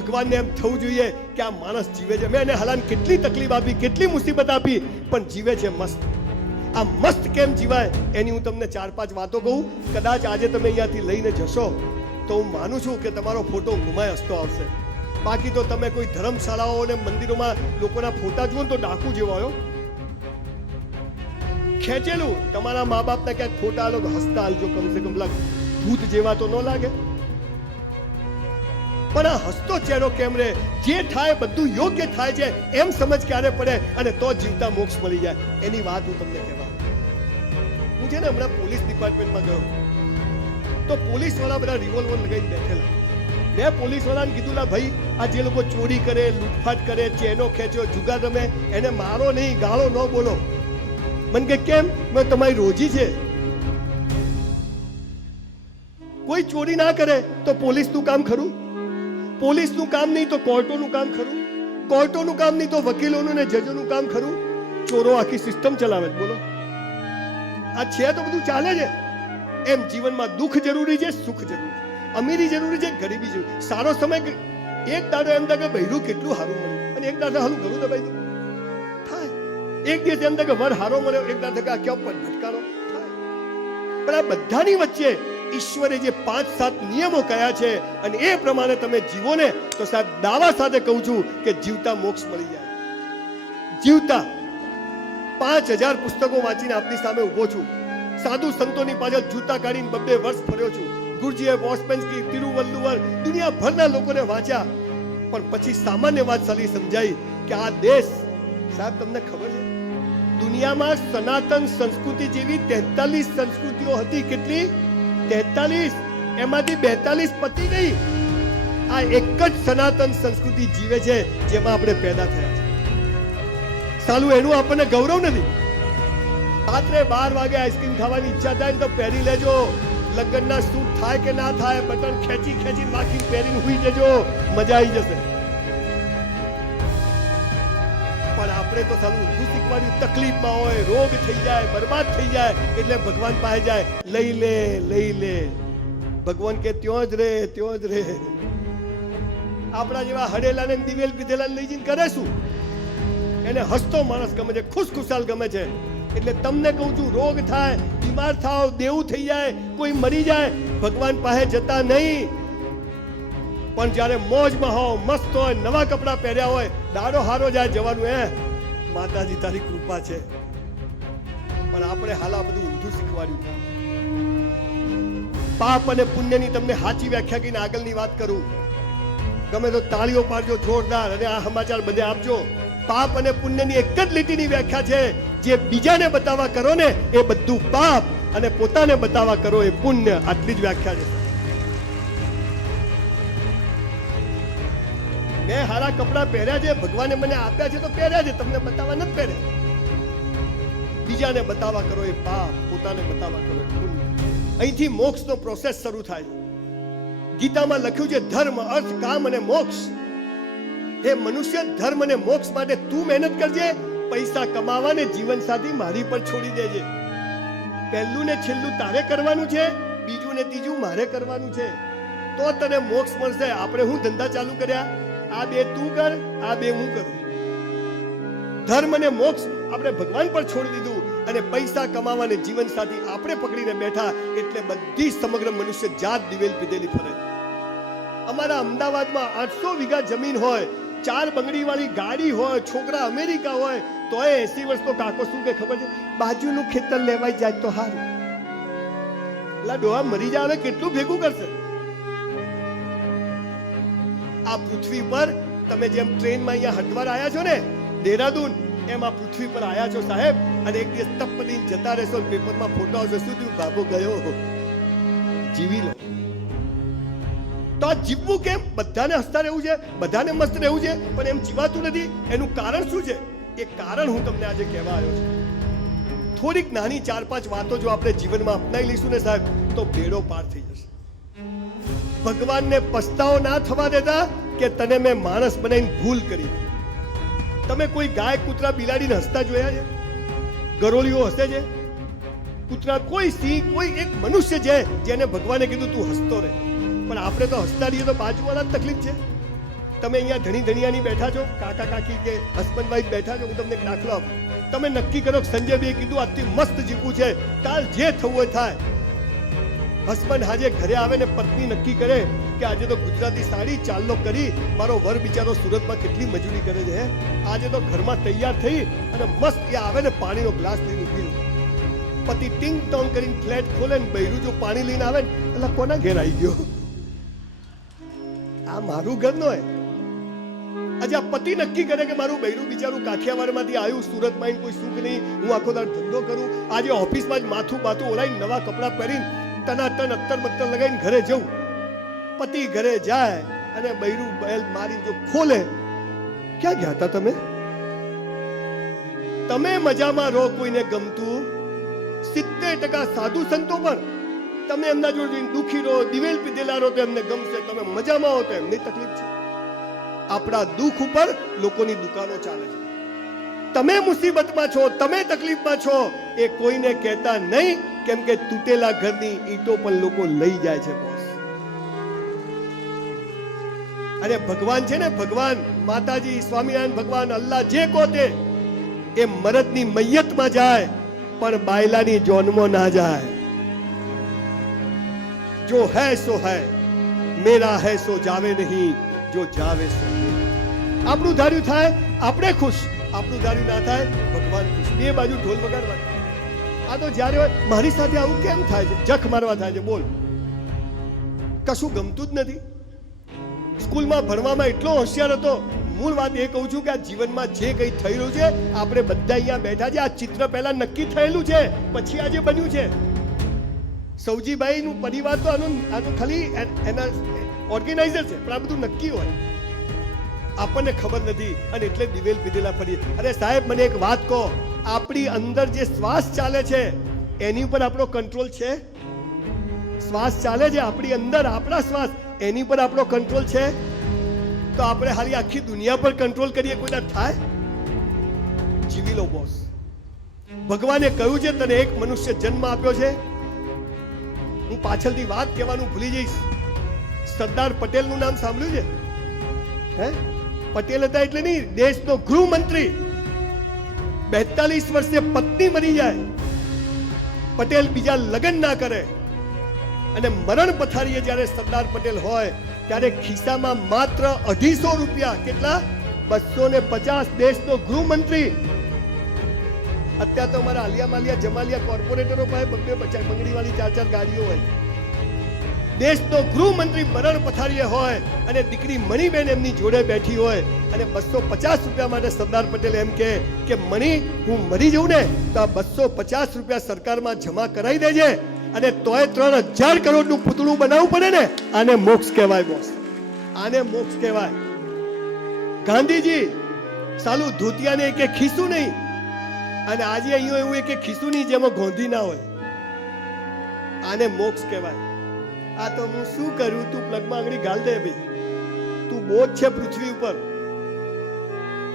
ભગવાનને એમ થવું જોઈએ કે આ માણસ જીવે છે. મેં એને હાલાન કેટલી તકલીફ આપી, કેટલી મુસીબત આપી, પણ જીવે છે મસ્ત. આ મસ્ત કેમ જીવાય એની હું તમને 4-5 વાતો કહું. કદાચ આજે તમે અહીંયાથી લઈને જશો તો હું માનું છું કે તમારો ફોટો ઘુમાય હસતો આવશે. બાકી તો તમે કોઈ ધર્મશાળાઓ અને મંદિરોમાં લોકોના ફોટા જુઓ તો ડાકુ જેવો આવ્યો ખેંચેલું. તમારા મા બાપના ક્યાંક ફોટા આલો તો હસતા હાલજો, કમસે કમ ભૂત જેવા તો ન લાગે. પણ આ હસતો ચહેરો કેમ રે? જે થાય બધું યોગ્ય થાય છે એમ સમજ ક્યારે પડે અને તો જીવતા મોક્ષ મળી જાય. એની વાત હું તમને કહેવા. હું છે ને હમણાં પોલીસ ડિપાર્ટમેન્ટમાં ગયો તો પોલીસ વાળા બધા રિવોલ્વર લગાવીને બેઠેલા. મેં પોલીસ વાળાને કીધું, લા ભાઈ, આ જે લોકો ચોરી કરે, લૂંટફાટ કરે, ચેનો ખેંચો, જુગાર રમે, એને મારો નહીં, ગાળો ન બોલો. મને કે કેમ? મેં તમારી રોજી છે. કોઈ ચોરી ના કરે તો પોલીસનું કામ ખરું? પોલીસનું કામ નહીં તો કોર્ટોનું કામ ખરું? કોર્ટોનું કામ નહીં તો વકીલોનું ને જજોનું કામ ખરું? ચોરો આખી સિસ્ટમ ચલાવે. બોલો, આ છે તો બધું ચાલે છે. એમ જીવનમાં દુઃખ જરૂરી છે, સુખ જરૂરી છે, અમીરી જરૂરી છે, ગરીબી જરૂરી. સારો સમય એક દાડો એમ થાય કે બૈરું કેટલું સારું મળ્યું, અને એક દાડો હાલું ઘણું દબાઈ દઉં થાય. એક દિવસ એમ થાય કે વર હારો મળ્યો, એક દાડો કે આ ક્યાં પણ ભટકારો થાય. પણ આ બધાની વચ્ચે ઈશ્વરે જે 5-7 નિયમો કયા છે અને એ પ્રમાણે તમે જીવો ને તો સાહેબ દાવા સાથે કહું છું કે જીવતા મોક્ષ મળી જાય. જીવતા 5000 પુસ્તકો વાંચીને આપની સામે ઉભો છું. સાધુ સંતોની પાછળ જૂતા કાઢીને 2 વર્ષ ફર્યો છું. ગુરુજીએ વોસ્પેન્સ્કી, તિરુવલ્લુવર, દુનિયાભરના લોકોને વાંચ્યા. પણ પછી સામાન્ય વાત સાલી સમજાઈ કે આ દેશ, સાહેબ તમને ખબર છે દુનિયામાં સનાતન સંસ્કૃતિ જેવી 43 સંસ્કૃતિઓ હતી. કેટલી? 43. એમાંથી 42 પતી ગઈ. આ એક જ સનાતન સંસ્કૃતિ જીવે છે જેમાં આપણે પેદા થયા છે. સાલું એનું આપણને ગૌરવ નથી? રાત્રે 12 વાગે આઈસ્ક્રીમ ખાવાની ઈચ્છા થાય ને તો પહેરી લેજો. લગ્નના સૂટ થાય કે ના થાય, બટન ખેંચી ખેંચીને વાકી પહેરીને હુઈ જજો, મજા આવી જશે. પણ આપણે તો સાલું ઊંધું શીખવાડ્યું. તકલીફમાં હોય, રોગ થઈ જાય, બરબાદ થઈ જાય એટલે ભગવાન પાસે જાય, લઈ લે લઈ લે. ભગવાન કે ત્યો જ રે, ત્યો જ રે. આપણા જેવા હડેલાને દિવેલ પીધેલાને લઈ જઈને કરે શું? એને હસતો માણસ ગમે છે, ખુશખુશાલ ગમે છે. એટલે તમને કહું છું, રોગ થાય, બીમાર થાવ, દેવું થઈ જાય, કોઈ મરી જાય, ભગવાન પાસે જતા નહીં. પણ જ્યારે મોજમાં હો, મસ્ત હોય, નવા કપડા પહેર્યા હોય, દાડો હારો જાય જવાનું, માતાજી તારી કૃપા છે. પણ આપણે હાલ આ બધું ઊંધું શીખવાડ્યું. પાપ અને પુણ્યની તમને સાચી વ્યાખ્યા કહીને આગળની વાત કરું. ગમે તો તાળીઓ પાડજો જોરદાર અને આ સમાચાર બધે આપજો. પાપ અને પુણ્યની એક જ લીટીની વ્યાખ્યા છે. જે બીજાને બતાવવા કરો ને એ બધું પાપ, અને પોતાને બતાવવા કરો એ પુણ્ય. આટલી જ વ્યાખ્યા છે. મેં હારા કપડા પહેર્યા છે, ભગવાને મને આપ્યા છે તો પહેર્યા છે, તમને બતાવવા નથી પહેર્યા. બીજાને બતાવવા કરો એ પાપ, પોતાને બતાવવા કરો એ પુણ્ય. અહીંથી મોક્ષનો પ્રોસેસ શરૂ થાય છે. ગીતામાં લખ્યું છે ધર્મ, અર્થ, કામ અને મોક્ષ. હે મનુષ્ય, ધર્મ અને મોક્ષ માટે તું મહેનત કરજે. પૈસા કમાવાને જીવન સાથી મારી પર છોડી દેજે. પહેલું ને છેલ્લું તારે કરવાનું છે, બીજું ને ત્રીજું મારે કરવાનું છે. તો તને મોક્ષ મળશે. આપણે હું ધંધા ચાલુ કર્યા? આ 2 તું કર, આ 2 હું કરું. ધર્મ અને મોક્ષ આપણે ભગવાન પર છોડી દીધું અને પૈસા કમાવાને જીવન સાથી આપણે પકડીને બેઠા. એટલે બધી સમગ્ર મનુષ્ય જાત દિવેલ પીધેલી ફરે. અમારા અમદાવાદમાં 800 વીઘા જમીન હોય, 4 બંગડી વાળી ગાડી હોય, છોકરા અમેરિકા હોય, તોય 80 વર્ષનો કાકો શું કે ખબર છે? બાજુનું ખેતર લેવાઈ જાય તો હારું. લા ડોહા મરી જાય, કેટલું ભેગું કરશે? આ પૃથ્વી પર તમે જેમ ટ્રેનમાં અહીંયા હરિદ્વાર આવ્યા છો ને, દેહરાદૂન, એમ આ પૃથ્વી પર આવ્યા છો સાહેબ. અને એક દિવસ તપદીન જતા રહેશો, પેપરમાં ફોટો આવશે, શું થયું? બાબો ગયો. જીવી લો. તો આ જીવવું કેમ? બધાને હસતા રહેવું છે, બધાને મસ્ત રહેવું છે, પણ એમ જીવાતું નથી. એનું કારણ શું છે? એ કારણ હું તમને આજે કહેવા આવ્યો છું. થોડીક નાની 4-5 વાતો જો આપણે જીવનમાં અપનાવી લઈશું ને સાહેબ, તો બેડો પાર થઈ જશે. ભગવાનને પસ્તાવો ના થવા દેતા કે તને મેં માણસ બનાવીને ભૂલ કરી. તમે કોઈ ગાય, કૂતરા, બિલાડીને હસતા જોયા છે? ગરોળીઓ હસે છે? કૂતરા, કોઈ સિંહ, કોઈ એક મનુષ્ય છે જેને ભગવાને કીધું તું હસતો રહે. પણ આપણે તો હસતા રહીએ તો બાજુવાળા તકલીફ છે. તમે અહીંયા ધણી ધણિયાની બેઠા છો, કાકા કાકી કે હસબન્ડ વાઈફ બેઠા છો. હું તમને એક દાખલો આપું. તમે નક્કી કરો સંજયભાઈએ કીધું આજથી મસ્ત જીવવું છે, કાલ જે થવું હોય થાય. હસબન્ડ આજે ઘરે આવે ને પત્ની નક્કી કરે કે આજે તો ગુજરાતી સાડી ચાલલો કરી, મારો વર બિચારો સુરતમાં કેટલી મજૂરી કરે છે, આજે તો ઘરમાં તૈયાર થઈ અને મસ્ત એ આવે ને પાણીનો ગ્લાસ લઈને ઉભી રહે. પતિ ટિંગ ટોંગ કરીને ફ્લેટ ખોલે ને બૈરું જો પાણી લઈને આવે ને એટલે કોના ઘેર આવી ગયો? આ મારું ઘર નો હે. આજે આ પતિ નક્કી કરે કે મારું બૈરું બિચારું કાઠિયાવાડમાંથી આવ્યું, સુરતમાં કોઈ સુખ નહીં, હું આખો દાડો ધંધો કરું, આજે ઓફિસમાં જ માથું બાથું ઓળાઈને નવા કપડાં પહેરીને ટનાટન અત્તર બત્તર લગાવીને ઘરે જવું. પતિ ઘરે જાય અને બૈરું બેલ મારીને જો ખોલે, ક્યાં ગયા હતા તમે? તમે મજામાં રહો, કોઈને ગમતું 70% સાધુ સંતો પણ તમે એમના જોડે દુખી રહો, દિવેલ પીધેલા રહો તો એમને ગમશે, તમે મજામાં હો તો એમની તકલીફ છે. આપણા દુઃખ ઉપર લોકોની દુકાનો ચાલે છે. તમે મુસીબતમાં છો, તમે તકલીફમાં છો, એ કોઈને કહેતા નહીં, કેમ કે તૂટેલા ઘરની ઈંટો પણ લોકો લઈ જાય છે બોસ. અરે ભગવાન છે ને, ભગવાન માતાજી, સ્વામિનારાયણ ભગવાન, અલ્લાહ જે કહો તે, એ મરદની મૈયતમાં જાય પણ બાયલાની જોનમાં ના જાય. જો હૈ સો હૈ, મેરા હૈ સો જાવે નહીં, જો જાવે સો. આપણું ધાર્યું થાય આપણે ખુશ, આપણું ધાર્યું ના થાય ભગવાન ખુશ. બે બાજુ ઢોલ વગાડવા. આ તો જ્યારે મારી સાથે આવું કેમ થાય છે, જખ મારવા થાય છે. બોલ, કશું ગમતું જ નથી. સ્કૂલમાં ભણવામાં એટલો હોશિયાર હતો. મૂળ વાત એ કહું છું કે આ જીવનમાં જે કંઈ થઈ રહ્યું છે, આપણે બધા અહીંયા બેઠા છે, આ ચિત્ર પહેલા નક્કી થયેલું છે, પછી આજે બન્યું છે. સૌજીભાઈ નું પરિવાર તો આનું ખાલી એના ઓર્ગેનાઇઝર છે, પણ આ બધું નક્કી હોય, આપણને ખબર નથી અને એટલે દિવેલ પીધેલા ફરીએ. અરે સાહેબ, મને એક વાત કહો, આપણી અંદર જે શ્વાસ ચાલે છે એની ઉપર આપણો કંટ્રોલ છે? શ્વાસ ચાલે છે આપણી અંદર, આપણા શ્વાસ, એની પર આપણો કંટ્રોલ છે? તો આપણે હાલી આખી દુનિયા પર કંટ્રોલ કરીએ, કોઈના થાય? જીવી લો બોસ. ભગવાને કહ્યું છે તને એક મનુષ્ય જન્મ આપ્યો છે. હું પાછળથી વાત કહેવાનું ભૂલી જઈશ. સરદાર પટેલનું નામ સાંભળ્યું છે? હે, પટેલ હતા એટલે નહીં, દેશનો ગૃહમંત્રી. 42 વર્ષે પત્ની મરી જાય, પટેલ બીજા લગ્ન ના કરે અને મરણ પથારીએ જ્યારે સરદાર પટેલ હોય ત્યારે ખિસ્સામાં માત્ર 250 રૂપિયા, કેટલા? 250. દેશનો ગૃહમંત્રી. અત્યારે તો અમારા આલિયા માલિયા જમાલિયા કોર્પોરેટરો પાસે બંગડી વાળી 4 ગાડીઓ હોય. દેશનો ગૃહમંત્રી મરણ પથારીએ હોય અને દીકરી મણીબેન એમની જોડે બેઠી હોય અને 250 રૂપિયા માટે સરદાર પટેલ એમ કે મણી, હું મરી જઉં ને તો આ 250 રૂપિયા સરકારમાં જમા કરાવી દેજે, અને તોય 3000 કરોડનું પૂતળું બનાવવું પડે ને, આને મોક્ષ કહેવાય બોસ. આને મોક્ષ કહેવાય. ગાંધીજી સાલું ધોતિયાને કે ખીસું નહીં, અને આજે અહીંયા એવું કે ખીસું નહીં જેમાં ગોંધી ના હોય. આને મોક્ષ કહેવાય. આ તો હું શું કરું, તું પ્લગમાં આંગળી ગાલ દે ભાઈ, તું બોજ છે પૃથ્વી ઉપર.